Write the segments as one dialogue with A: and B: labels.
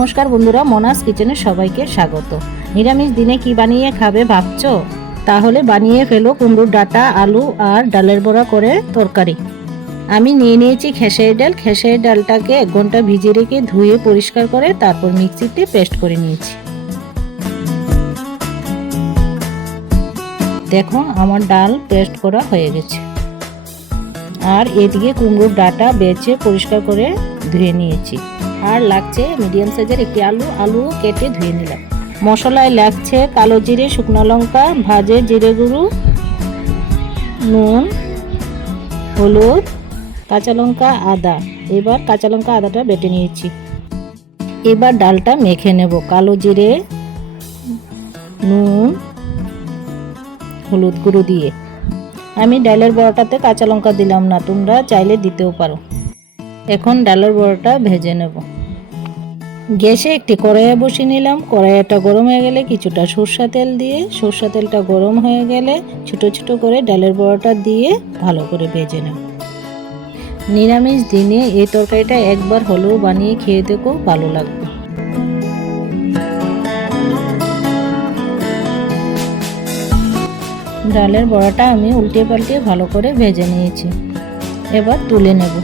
A: নমস্কার বন্ধুরা, মনাস কিচেনে সবাইকে স্বাগত। নিরামিষ দিনে কি বানিয়ে খাবে ভাবছ? তাহলে বানিয়ে ফেলো কুমড়োর ডাটা, আলু আর ডালের বড়া করে তরকারি। আমি নিয়ে নিয়েছি খেসারি ডাল। খেসারি ডালটাকে এক ঘণ্টা ভিজিয়ে রেখে ধুয়ে পরিষ্কার করে তারপর মিক্সিতে পেস্ট করে নিয়েছি। দেখো, আমার ডাল পেস্ট করা হয়ে গেছে। আর এদিকে কুমড়োর ডাটা বেছে পরিষ্কার করে ধুয়ে নিয়েছি। আর লাগছে মিডিয়াম সাইজের একটি আলু আলু কেটে ধুয়ে নিলাম। মশলায় লাগছে কালো জিরে, শুকনো লঙ্কা, ভাজে জিরে গুঁড়ো, নুন, হলুদ, কাঁচা লঙ্কা, আদা। এবার কাঁচা লঙ্কা, আদাটা বেটে নিয়েছি। এবার ডালটা মেখে নেব। কালো জিরে, নুন, হলুদ গুঁড়ো দিয়ে। আমি ডালের বড়াটাতে কাঁচা লঙ্কা দিলাম না, তোমরা চাইলে দিতেও পারো। এখন ডালের বড়াটা ভেজে নেব। গ্যাসে একটি কড়াইয়া বসিয়ে নিলাম। কড়াইয়াটা গরম হয়ে গেলে কিছুটা সরষা তেল দিয়ে, সরষা তেলটা গরম হয়ে গেলে ছোট ছোট করে ডালের বড়াটা দিয়ে ভালো করে ভেজে নেব। নিরামিষ দিনে এই তরকারিটা একবার হলেও বানিয়ে খেয়ে দেখো ভালো লাগবে। ডালের বড়াটা আমি উল্টে পাল্টে ভালো করে ভেজে নিয়েছি। এবার তুলে নেব।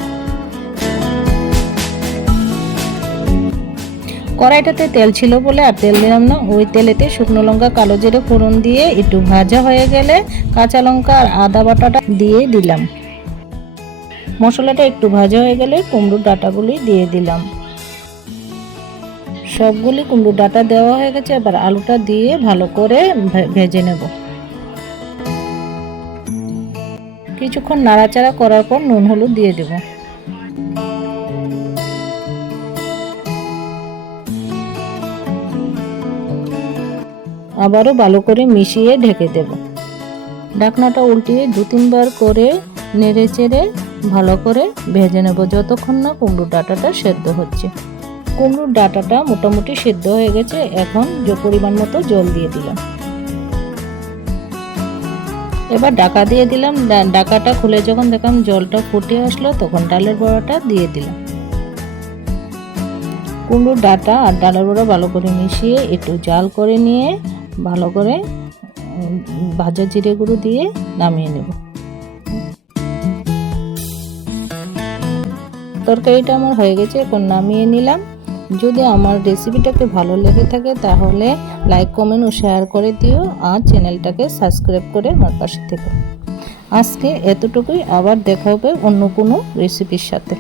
A: কড়াইটাতে তেল ছিল বলে আর তেল দিলাম না। ওই তেলেতে শুকনো লঙ্কা, কালো জিরে, ফোড়ন দিয়ে একটু ভাজা হয়ে গেলে কাঁচা লঙ্কা আর আদা বাটাটা দিয়ে দিলাম। মশলাটা একটু ভাজা হয়ে গেলে কুমড়োর ডাটাগুলি দিয়ে দিলাম। সবগুলি কুমড়োর ডাটা দেওয়া হয়ে গেছে, এবার আলুটা দিয়ে ভালো করে ভেজে নেব। কিছুক্ষণ নাড়াচাড়া করার পর নুন, হলুদ দিয়ে দেব। আবারও ভালো করে মিশিয়ে ঢেকে দেব। ঢাকনাটা উল্টিয়ে দু তিনবার করে নেড়ে চেড়ে ভালো করে ভেজে নেব যতক্ষণ না কুমড়োর ডাটাটা সেদ্ধ হচ্ছে। কুমড়োর ডাটাটা মোটামুটি সেদ্ধ হয়ে গেছে, এখন যে পরিমাণ মতো জল দিয়ে দিলাম। এবার ডাকা দিয়ে দিলাম ডাকাটা খুলে যখন দেখলাম জলটা ফুটে আসলো তখন ডালের বড়াটা দিয়ে দিলাম। কুমড়োর ডাটা আর ডালের বড়া ভালো করে মিশিয়ে একটু জাল করে নিয়ে ভালো করে ভাজা জিরে গুঁড়ো দিয়ে নামিয়ে নেব। তরকারিটা আমার হয়ে গেছে, এখন নামিয়ে নিলাম। যদি আমার রেসিপিটাকে ভালো লেগে থাকে তাহলে লাইক, কমেন্ট ও শেয়ার করে দিও আর চ্যানেলটাকে সাবস্ক্রাইব করে আমার পাশে থেকো। আজকে এতটুকুই, আবার দেখা হবে অন্য কোনো রেসিপির সাথে।